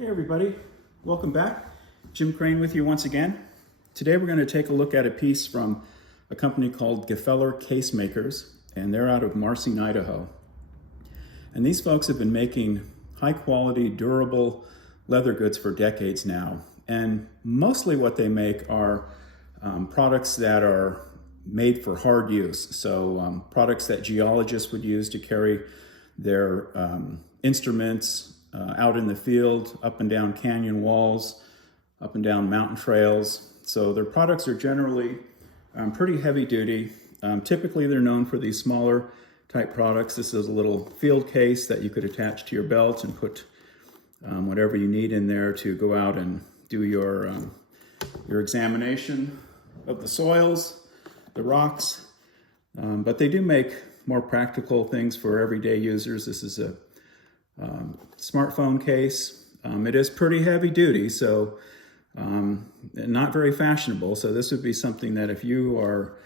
Hey everybody, welcome back. Jim Crane with you once again. Today we're going to take a look at a piece from a company called Gfeller Casemakers, and they're out of Marsing, Idaho. And these folks have been making high quality, durable leather goods for decades now. And mostly what they make are products that are made for hard use. So products that geologists would use to carry their instruments out in the field, up and down canyon walls, up and down mountain trails. So their products are generally pretty heavy duty. Typically they're known for these smaller type products. This is a little field case that you could attach to your belt and put whatever you need in there to go out and do your examination of the soils, the rocks. But they do make more practical things for everyday users. This is a smartphone case. It is pretty heavy duty, so not very fashionable. So this would be something that if you are,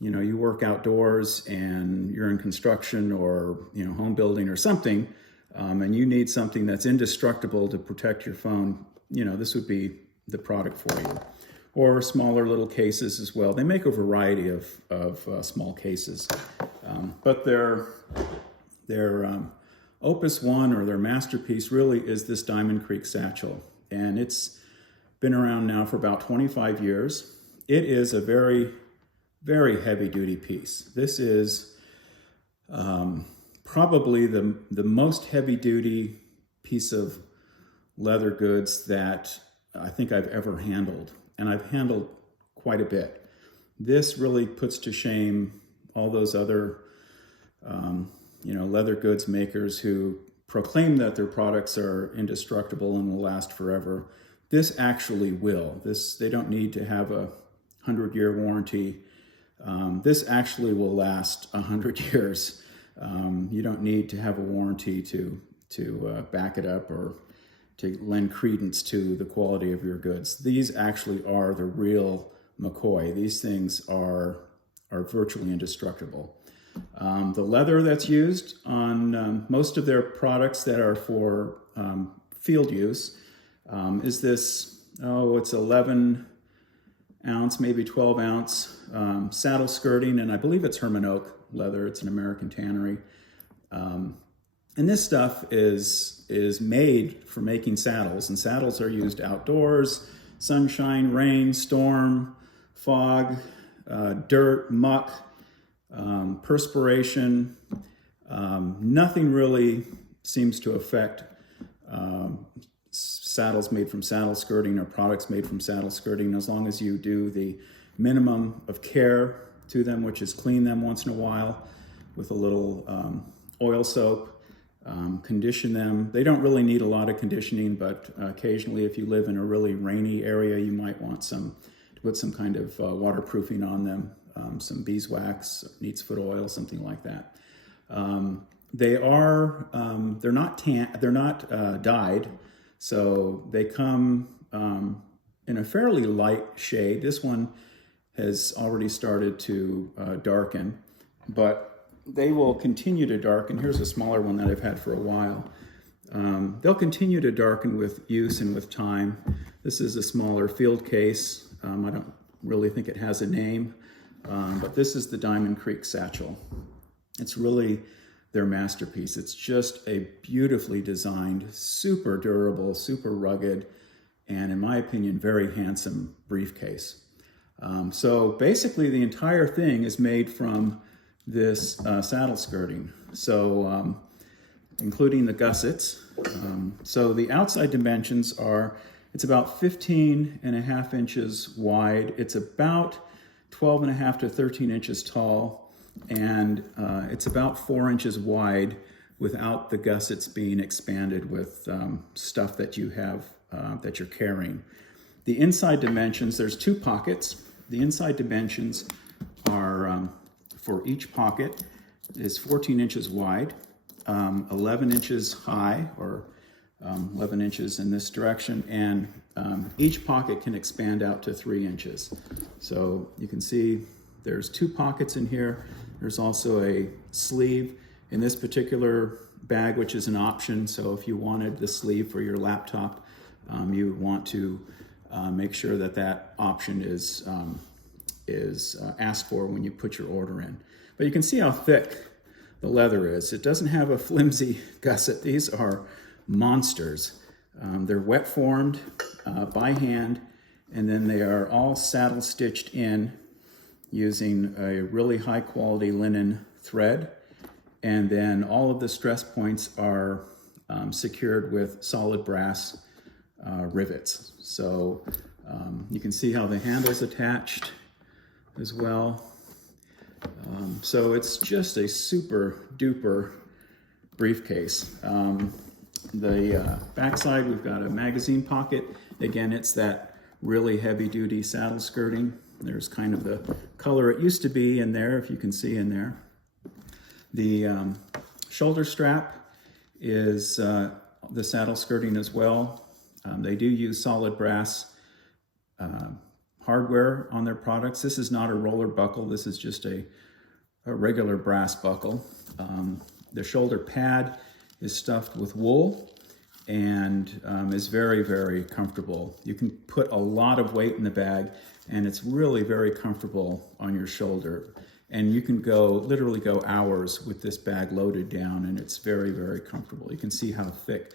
you work outdoors and you're in construction or, home building or something, and you need something that's indestructible to protect your phone, this would be the product for you. Or smaller little cases as well. They make a variety of small cases, but their Opus 1, or their masterpiece, really is this Diamond Creek Satchel. And it's been around now for about 25 years. It is a very, very heavy duty piece. This is probably the most heavy duty piece of leather goods that I think I've ever handled. And I've handled quite a bit. This really puts to shame all those other leather goods makers who proclaim that their products are indestructible and will last forever. This actually will. They don't need to have a 100-year warranty. This actually will last 100 years. You don't need to have a warranty to back it up or to lend credence to the quality of your goods. These actually are the real McCoy. These things are virtually indestructible. The leather that's used on most of their products that are for field use is this, it's 11 ounce, maybe 12 ounce saddle skirting, and I believe it's Herman Oak leather. It's an American tannery. And this stuff is made for making saddles, and saddles are used outdoors, sunshine, rain, storm, fog, dirt, muck, perspiration. Nothing really seems to affect saddles made from saddle skirting or products made from saddle skirting, as long as you do the minimum of care to them, which is clean them once in a while with a little oil soap, condition them. They don't really need a lot of conditioning, but occasionally if you live in a really rainy area, you might want to put some kind of waterproofing on them. Some beeswax, neat's foot oil, something like that. They're not dyed, so they come in a fairly light shade. This one has already started to darken, but they will continue to darken. Here's a smaller one that I've had for a while. They'll continue to darken with use and with time. This is a smaller field case. I don't really think it has a name. But this is the Diamond Creek Satchel. It's really their masterpiece. It's just a beautifully designed, super durable, super rugged, and in my opinion, very handsome briefcase. So basically the entire thing is made from this saddle skirting. So including the gussets. So the outside dimensions are, it's about 15.5 inches wide. It's about 12.5 to 13 inches tall, and it's about 4 inches wide without the gussets being expanded with stuff that you have, that you're carrying. The inside dimensions, there's 2 pockets. The inside dimensions are, for each pocket, is 14 inches wide, 11 inches high, or 11 inches in this direction, and each pocket can expand out to 3 inches. So you can see there's 2 pockets in here. There's also a sleeve. In this particular bag, which is an option. So if you wanted the sleeve for your laptop, you would want to make sure that that option is asked for when you put your order in. But you can see how thick the leather is. It doesn't have a flimsy gusset. These are monsters. They're wet formed by hand, and then they are all saddle stitched in using a really high quality linen thread. And then all of the stress points are secured with solid brass rivets. So you can see how the handle's attached as well. So it's just a super duper briefcase. The backside, we've got a magazine pocket. Again, it's that really heavy duty saddle skirting. There's kind of the color it used to be in there, if you can see in there. The shoulder strap is the saddle skirting as well. They do use solid brass hardware on their products. This is not a roller buckle. This is just a regular brass buckle. The shoulder pad is stuffed with wool and is very, very comfortable. You can put a lot of weight in the bag, and it's really very comfortable on your shoulder. And you can literally go hours with this bag loaded down, and it's very, very comfortable. You can see how thick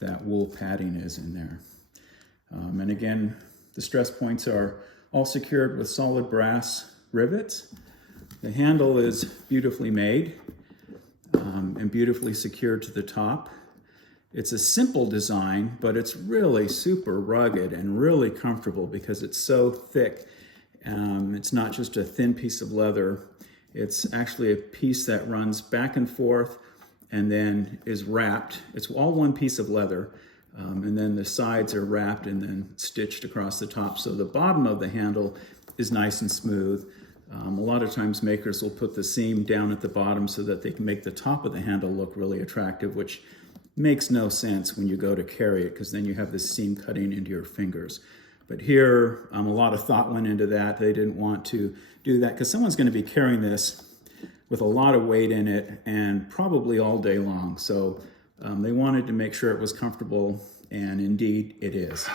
that wool padding is in there. And again, the stress points are all secured with solid brass rivets. The handle is beautifully made and beautifully secured to the top. It's a simple design, but it's really super rugged and really comfortable because it's so thick. It's not just a thin piece of leather. It's actually a piece that runs back and forth and then is wrapped. It's all one piece of leather. And then the sides are wrapped and then stitched across the top. So the bottom of the handle is nice and smooth. A lot of times makers will put the seam down at the bottom so that they can make the top of the handle look really attractive, which makes no sense when you go to carry it, because then you have this seam cutting into your fingers. But here, a lot of thought went into that. They didn't want to do that because someone's going to be carrying this with a lot of weight in it and probably all day long. So they wanted to make sure it was comfortable, and indeed it is.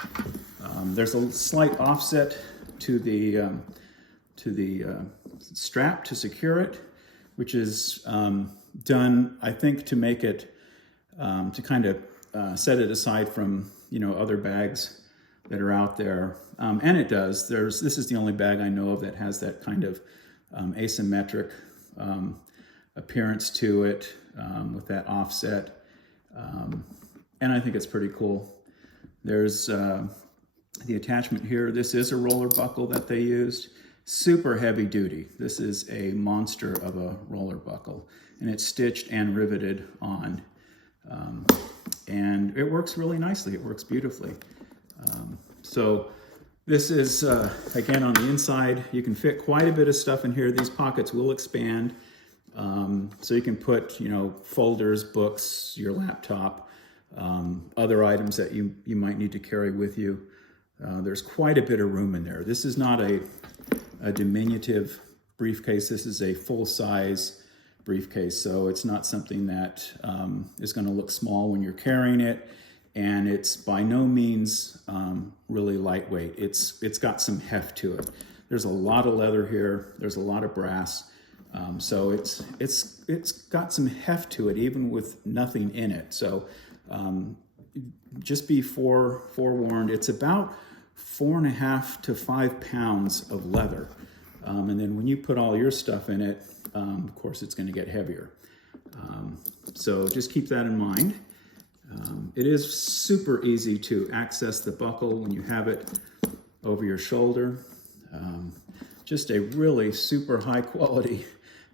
There's a slight offset to the strap to secure it, which is done, I think, to make it, to kind of set it aside from, other bags that are out there. And it does. This is the only bag I know of that has that kind of asymmetric appearance to it with that offset. And I think it's pretty cool. There's the attachment here. This is a roller buckle that they used. Super heavy duty. This is a monster of a roller buckle, and it's stitched and riveted on. And it works really nicely. It works beautifully. So this is, again, on the inside, you can fit quite a bit of stuff in here. These pockets will expand. So you can put, folders, books, your laptop, other items that you might need to carry with you. There's quite a bit of room in there. This is not a diminutive briefcase. This is a full-size briefcase, so it's not something that is going to look small when you're carrying it, and it's by no means really lightweight. It's got some heft to it. There's a lot of leather here. There's a lot of brass, so it's got some heft to it, even with nothing in it. So just be forewarned. It's about 4.5 to 5 pounds of leather. And then when you put all your stuff in it, of course, it's going to get heavier. So just keep that in mind. It is super easy to access the buckle when you have it over your shoulder. Just a really super high quality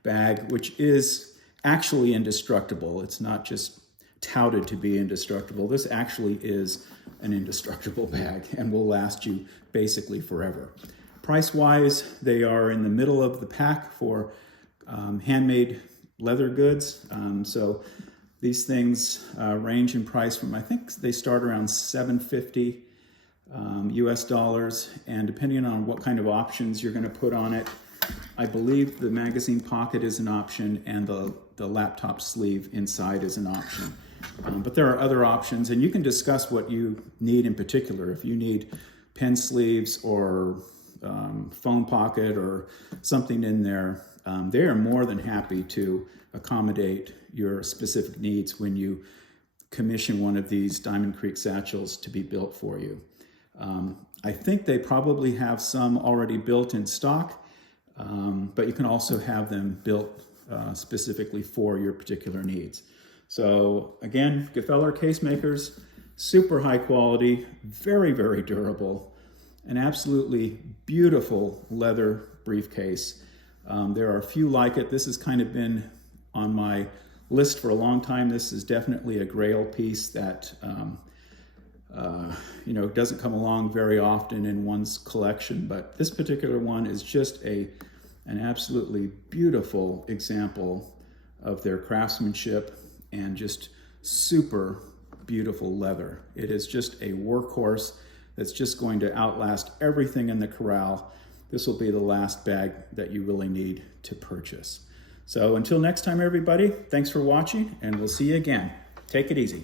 bag, which is actually indestructible. It's not just touted to be indestructible. This actually is an indestructible bag and will last you basically forever. Price-wise, they are in the middle of the pack for handmade leather goods. So these things range in price from, I think they start around $7.50 US dollars, and depending on what kind of options you're going to put on it, I believe the magazine pocket is an option, and the laptop sleeve inside is an option. But there are other options, and you can discuss what you need in particular. If you need pen sleeves or phone pocket or something in there, they are more than happy to accommodate your specific needs when you commission one of these Diamond Creek satchels to be built for you. I think they probably have some already built in stock, but you can also have them built specifically for your particular needs. So again, Gfeller Casemakers, super high quality, very, very durable, an absolutely beautiful leather briefcase. There are a few like it. This has kind of been on my list for a long time. This is definitely a grail piece that doesn't come along very often in one's collection, but this particular one is just an absolutely beautiful example of their craftsmanship and just super beautiful leather. It is just a workhorse that's just going to outlast everything in the corral. This will be the last bag that you really need to purchase. So until next time, everybody, thanks for watching, and we'll see you again. Take it easy.